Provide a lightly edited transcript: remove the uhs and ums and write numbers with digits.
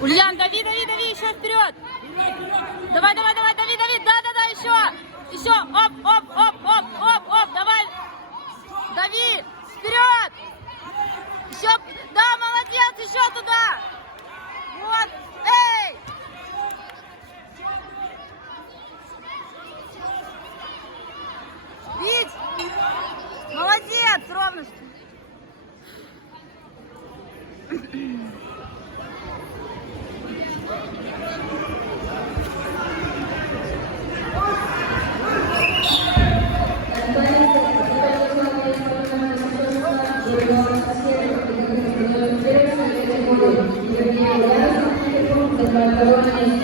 Ульян, дави, дави, дави, еще вперед. Давай, давай, давай, дави, дави, да, еще. Еще, оп, оп, оп, оп, оп, оп, давай. Дави, вперед. Еще, да, молодец, еще туда. Вот, эй. Вить, молодец, ровно что. Gracias.